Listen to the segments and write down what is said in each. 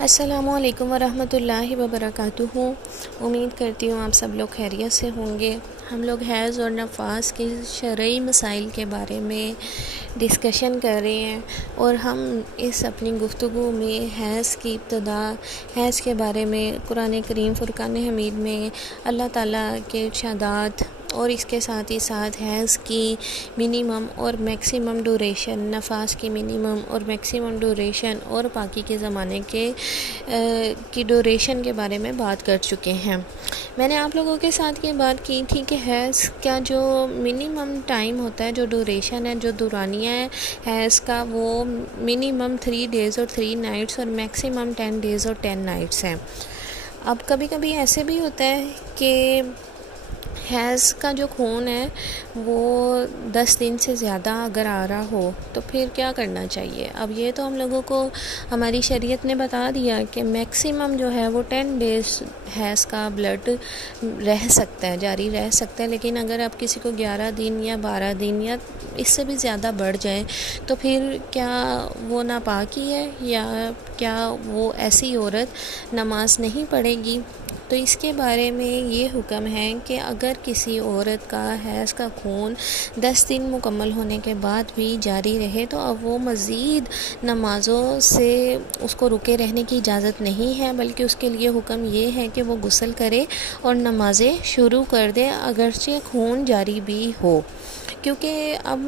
السلام علیکم ورحمۃ اللہ وبرکاتہ۔ امید کرتی ہوں آپ سب لوگ خیریت سے ہوں گے۔ ہم لوگ حیض اور نفاس کے شرعی مسائل کے بارے میں ڈسکشن کر رہے ہیں، اور ہم اس اپنی گفتگو میں حیض کی ابتدا، حیض کے بارے میں قرآن کریم فرقان حمید میں اللہ تعالیٰ کے ارشادات اور اس کے ساتھ ہی ساتھ حیض کی منیمم اور میکسیمم ڈوریشن، نفاس کی منیمم اور میکسیمم ڈوریشن اور پاکی کے زمانے کی ڈوریشن کے بارے میں بات کر چکے ہیں۔ میں نے آپ لوگوں کے ساتھ یہ بات کی تھی کہ حیض کا جو منیمم ٹائم ہوتا ہے، جو ڈوریشن ہے، جو دورانیہ ہے حیض کا، وہ منیمم 3 days اور 3 nights اور میکسیمم 10 days اور 10 nights ہیں۔ اب کبھی کبھی ایسے بھی ہوتا ہے کہ حیض کا جو خون ہے وہ 10 دن سے زیادہ اگر آ رہا ہو تو پھر کیا کرنا چاہیے؟ اب یہ تو ہم لوگوں کو ہماری شریعت نے بتا دیا کہ میکسیمم جو ہے وہ 10 days حیض کا بلڈ رہ سکتا ہے، جاری رہ سکتا ہے، لیکن اگر اب کسی کو 11 دن یا 12 دن یا اس سے بھی زیادہ بڑھ جائے تو پھر کیا وہ ناپاکی ہے، یا کیا وہ ایسی عورت نماز نہیں پڑھے گی؟ تو اس کے بارے میں یہ حکم ہے کہ اگر کسی عورت کا حیض کا خون 10 دن مکمل ہونے کے بعد بھی جاری رہے تو اب وہ مزید نمازوں سے اس کو رکے رہنے کی اجازت نہیں ہے، بلکہ اس کے لیے حکم یہ ہے کہ وہ غسل کرے اور نمازیں شروع کر دے اگرچہ خون جاری بھی ہو، کیونکہ اب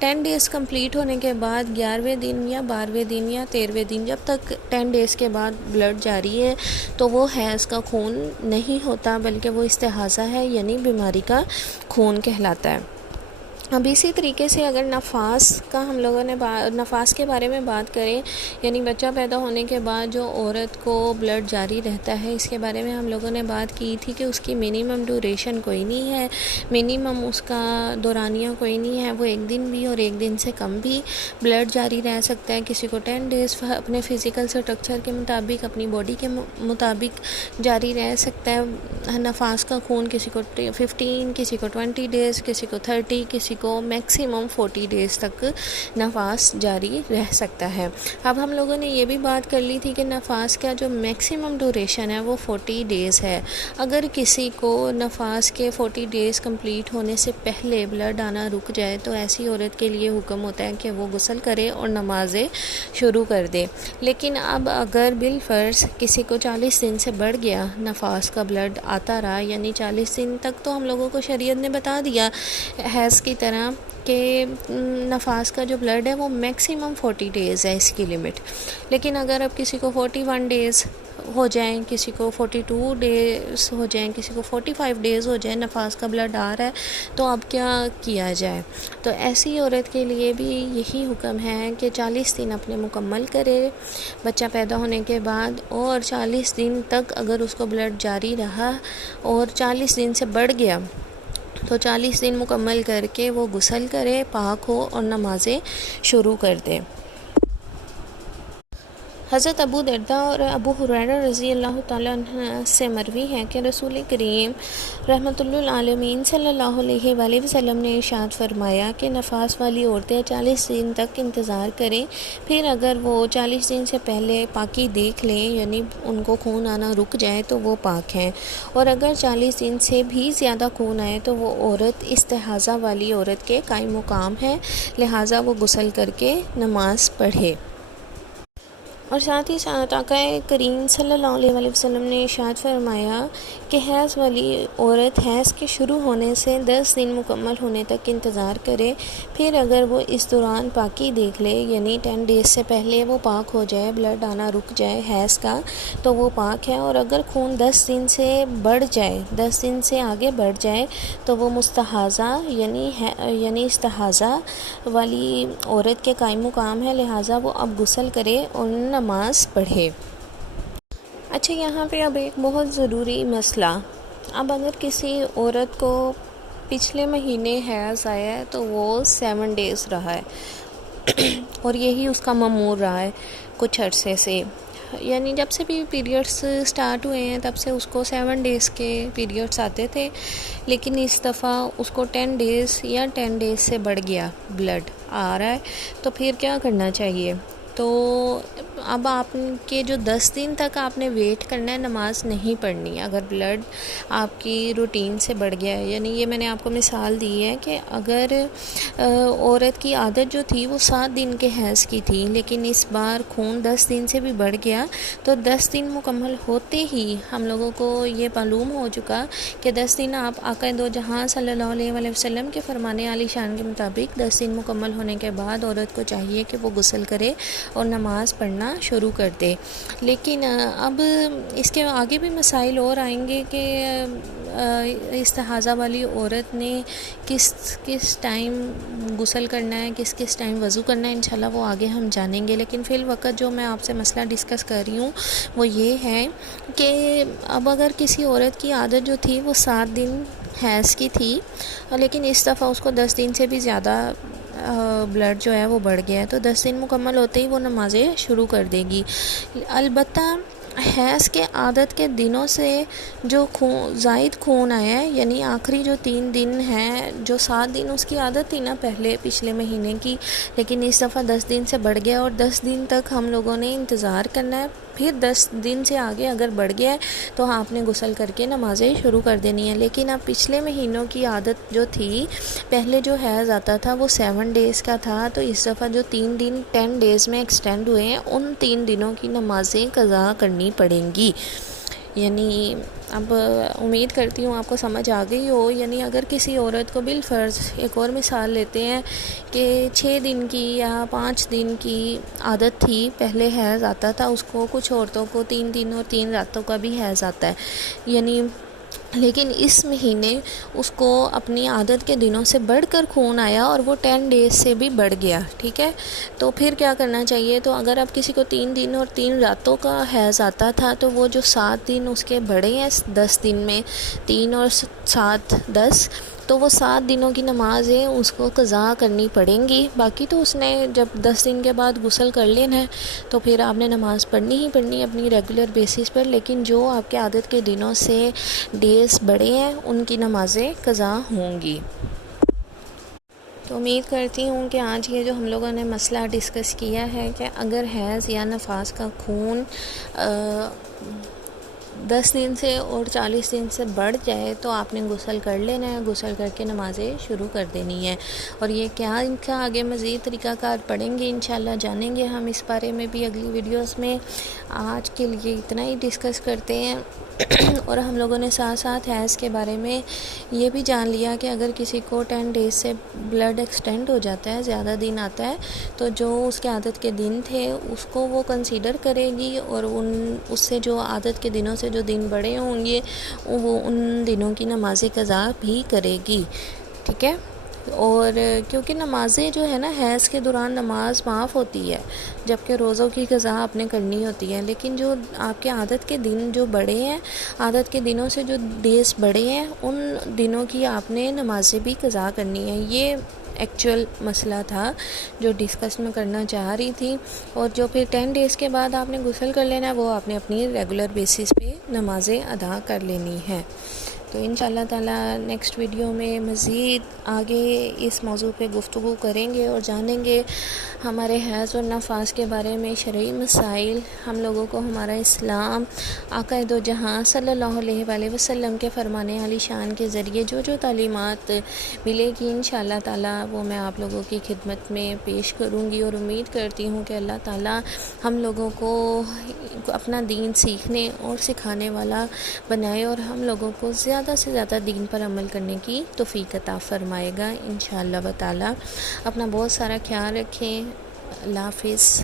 10 days کمپلیٹ ہونے کے بعد 11ویں دن یا 12ویں دن یا 13ویں دن، جب تک 10 days کے بعد بلڈ جاری ہے تو وہ حیض کا خون نہیں ہوتا، بلکہ وہ استحاضہ ہے، یعنی بیماری کا خون کہلاتا ہے۔ اب اسی طریقے سے اگر نفاس کا ہم لوگوں نے نفاس کے بارے میں بات کریں، یعنی بچہ پیدا ہونے کے بعد جو عورت کو بلڈ جاری رہتا ہے، اس کے بارے میں ہم لوگوں نے بات کی تھی کہ اس کی منیمم ڈوریشن کوئی نہیں ہے، منیمم اس کا دورانیہ کوئی نہیں ہے، وہ 1 دن بھی اور 1 دن سے کم بھی بلڈ جاری رہ سکتا ہے۔ کسی کو 10 days اپنے فزیکل اسٹرکچر کے مطابق، اپنی باڈی کے مطابق جاری رہ سکتا ہے نفاس کا خون، کسی کو 15، کسی کو 20 days، کسی کو 30، کسی کو میکسیمم 40 days تک نفاس جاری رہ سکتا ہے۔ اب ہم لوگوں نے یہ بھی بات کر لی تھی کہ نفاس کا جو میکسیمم ڈوریشن ہے وہ 40 days ہے۔ اگر کسی کو نفاس کے 40 days کمپلیٹ ہونے سے پہلے بلڈ آنا رک جائے تو ایسی عورت کے لیے حکم ہوتا ہے کہ وہ غسل کرے اور نمازیں شروع کر دے۔ لیکن اب اگر بالفرض کسی کو 40 دن سے بڑھ گیا، نفاس کا بلڈ آتا رہا، یعنی 40 دن تک تو ہم لوگوں کو شریعت نے بتا دیا حیض کی طرح کہ نفاس کا جو بلڈ ہے وہ میکسیمم 40 days ہے اس کی لمٹ، لیکن اگر اب کسی کو 41 days ہو جائیں، کسی کو 42 days ہو جائیں، کسی کو 45 days ہو جائیں، نفاس کا بلڈ آ رہا ہے، تو اب کیا کیا جائے؟ تو ایسی عورت کے لیے بھی یہی حکم ہے کہ 40 دن اپنے مکمل کرے بچہ پیدا ہونے کے بعد، اور 40 دن تک اگر اس کو بلڈ جاری رہا اور 40 دن سے بڑھ گیا تو 40 دن مکمل کر کے وہ غسل کرے، پاک ہو اور نمازیں شروع کر دے۔ حضرت ابو درداء اور ابو ہریرہ رضی اللہ تعالیٰ عنہ سے مروی ہے کہ رسول کریم رحمۃ للعالمین صلی اللہ علیہ وآلہ وسلم نے ارشاد فرمایا کہ نفاس والی عورتیں 40 دن تک انتظار کریں، پھر اگر وہ 40 دن سے پہلے پاکی دیکھ لیں، یعنی ان کو خون آنا رک جائے تو وہ پاک ہیں، اور اگر 40 دن سے بھی زیادہ خون آئے تو وہ عورت استحاضہ والی عورت کے قائم مقام ہے، لہٰذا وہ غسل کر کے نماز پڑھے۔ اور ساتھ ہی ساتھ آقا کریم صلی اللہ علیہ وآلہ وسلم نے ارشاد فرمایا کہ حیض والی عورت حیض کے شروع ہونے سے 10 دن مکمل ہونے تک انتظار کرے، پھر اگر وہ اس دوران پاکی دیکھ لے، یعنی 10 days سے پہلے وہ پاک ہو جائے، بلڈ آنا رک جائے حیض کا، تو وہ پاک ہے، اور اگر خون 10 دن سے بڑھ جائے، 10 دن سے آگے بڑھ جائے تو وہ مستحاضہ یعنی استحاضہ والی عورت کے قائم مقام ہے، لہٰذا وہ اب غسل کرے اور نماز پڑھے۔ اچھا، یہاں پہ اب ایک بہت ضروری مسئلہ، اب اگر کسی عورت کو پچھلے مہینے حیض آیا ہے تو وہ 7 days رہا ہے اور یہی اس کا معمول رہا ہے کچھ عرصے سے، یعنی جب سے بھی پیریڈز سٹارٹ ہوئے ہیں تب سے اس کو 7 days کے پیریڈز آتے تھے، لیکن اس دفعہ اس کو 10 days یا 10 days سے بڑھ گیا، بلڈ آ رہا ہے، تو پھر کیا کرنا چاہیے؟ تو اب آپ کے جو 10 دن تک آپ نے ویٹ کرنا ہے، نماز نہیں پڑھنی اگر بلڈ آپ کی روٹین سے بڑھ گیا ہے. یعنی یہ میں نے آپ کو مثال دی ہے کہ اگر عورت کی عادت جو تھی وہ 7 دن کے حیض کی تھی، لیکن اس بار خون 10 دن سے بھی بڑھ گیا، تو 10 دن مکمل ہوتے ہی ہم لوگوں کو یہ معلوم ہو چکا کہ 10 دن آپ آقا دو جہاں صلی اللہ علیہ وآلہ وسلم کے فرمانے عالی شان کے مطابق 10 دن مکمل ہونے کے بعد عورت کو چاہیے کہ وہ غسل کرے اور نماز پڑھنا شروع کر دے. لیکن اب اس کے آگے بھی مسائل اور آئیں گے کہ استحاضہ والی عورت نے کس ٹائم غسل کرنا ہے، کس ٹائم وضو کرنا ہے، انشاءاللہ وہ آگے ہم جانیں گے. لیکن فی الوقت جو میں آپ سے مسئلہ ڈسکس کر رہی ہوں وہ یہ ہے کہ اب اگر کسی عورت کی عادت جو تھی وہ 7 دن حیض کی تھی، لیکن اس دفعہ اس کو 10 دن سے بھی زیادہ بلڈ جو ہے وہ بڑھ گیا ہے، تو 10 دن مکمل ہوتے ہی وہ نمازیں شروع کر دے گی. البتہ حیض کے عادت کے دنوں سے جو زائد خون آیا ہے، یعنی آخری جو 3 دن ہیں، جو 7 دن اس کی عادت تھی نا پچھلے مہینے کی، لیکن اس دفعہ 10 دن سے بڑھ گیا اور 10 دن تک ہم لوگوں نے انتظار کرنا ہے. پھر 10 دن سے آگے اگر بڑھ گیا ہے تو آپ نے غسل کر کے نمازیں شروع کر دینی ہے. لیکن اب پچھلے مہینوں کی عادت جو تھی، پہلے جو حیض آتا تھا وہ 7 ڈیز کا تھا، تو اس دفعہ جو 3 دن 10 ڈیز میں ایکسٹینڈ ہوئے ہیں، ان 3 دنوں کی نمازیں قضا کرنی پڑیں گی. یعنی اب امید کرتی ہوں آپ کو سمجھ آ گئی ہو. یعنی اگر کسی عورت کو بالفرض ایک اور مثال لیتے ہیں کہ 6 دن کی یا 5 دن کی عادت تھی، پہلے حیض آتا تھا اس کو، کچھ عورتوں کو 3 دن اور 3 راتوں کا بھی حیض آتا ہے، یعنی لیکن اس مہینے اس کو اپنی عادت کے دنوں سے بڑھ کر خون آیا اور وہ 10 ڈیز سے بھی بڑھ گیا. ٹھیک ہے، تو پھر کیا کرنا چاہیے؟ تو اگر اب کسی کو 3 دن اور 3 راتوں کا حیض آتا تھا، تو وہ جو 7 دن اس کے بڑھے ہیں 10 دن میں، 3 اور 7 10، تو وہ 7 دنوں کی نمازیں اس کو قضا کرنی پڑیں گی. باقی تو اس نے جب 10 دن کے بعد غسل کر لینا ہے تو پھر آپ نے نماز پڑھنی ہی پڑھنی اپنی ریگولر بیسس پر. لیکن جو آپ کے عادت کے دنوں سے ڈیز بڑے ہیں ان کی نمازیں قضا ہوں گی. تو امید کرتی ہوں کہ آج یہ جو ہم لوگوں نے مسئلہ ڈسکس کیا ہے کہ اگر حیض یا نفاس کا خون 10 دن سے اور 40 دن سے بڑھ جائے تو آپ نے غسل کر لینا ہے، غسل کر کے نمازیں شروع کر دینی ہے. اور یہ کیا ان کا آگے مزید طریقہ کار پڑھیں گے، انشاءاللہ جانیں گے ہم اس بارے میں بھی اگلی ویڈیوز میں. آج کے لیے اتنا ہی ڈسکس کرتے ہیں. اور ہم لوگوں نے ساتھ ساتھ حیض کے بارے میں یہ بھی جان لیا کہ اگر کسی کو 10 ڈیز سے بلڈ ایکسٹینڈ ہو جاتا ہے، زیادہ دن آتا ہے، تو جو اس کے عادت کے دن تھے اس کو وہ کنسیڈر کرے گی، اور اس سے جو عادت کے دنوں سے جو دن بڑے ہوں گے وہ ان دنوں کی نمازیں قضا بھی کرے گی. ٹھیک ہے، اور کیونکہ نمازیں جو ہے نا حیض کے دوران نماز معاف ہوتی ہے، جبکہ روزوں کی قضا آپ نے کرنی ہوتی ہے. لیکن جو آپ کے عادت کے دن جو بڑے ہیں، عادت کے دنوں سے جو ڈیز بڑے ہیں، ان دنوں کی آپ نے نمازیں بھی قضا کرنی ہے. یہ ایکچوئل مسئلہ تھا جو ڈسکس میں کرنا چاہ رہی تھی. اور جو پھر 10 ڈیز کے بعد آپ نے غسل کر لینا ہے، وہ آپ نے اپنی ریگولر بیسس پہ نمازیں ادا کر لینی ہے. تو انشاءاللہ تعالی نیکسٹ ویڈیو میں مزید آگے اس موضوع پہ گفتگو کریں گے اور جانیں گے ہمارے حیض اور نفاس کے بارے میں شرعی مسائل. ہم لوگوں کو ہمارا اسلام آقا دو جہاں صلی اللہ علیہ وآلہ وسلم کے فرمانے علی شان کے ذریعے جو تعلیمات ملے گی انشاءاللہ تعالی وہ میں آپ لوگوں کی خدمت میں پیش کروں گی. اور امید کرتی ہوں کہ اللہ تعالی ہم لوگوں کو اپنا دین سیکھنے اور سکھانے والا بنائے، اور ہم لوگوں کو زیادہ سے زیادہ دین پر عمل کرنے کی توفیق عطا فرمائے گا انشاءاللہ تعالی. اپنا بہت سارا خیال رکھیں. اللہ حافظ.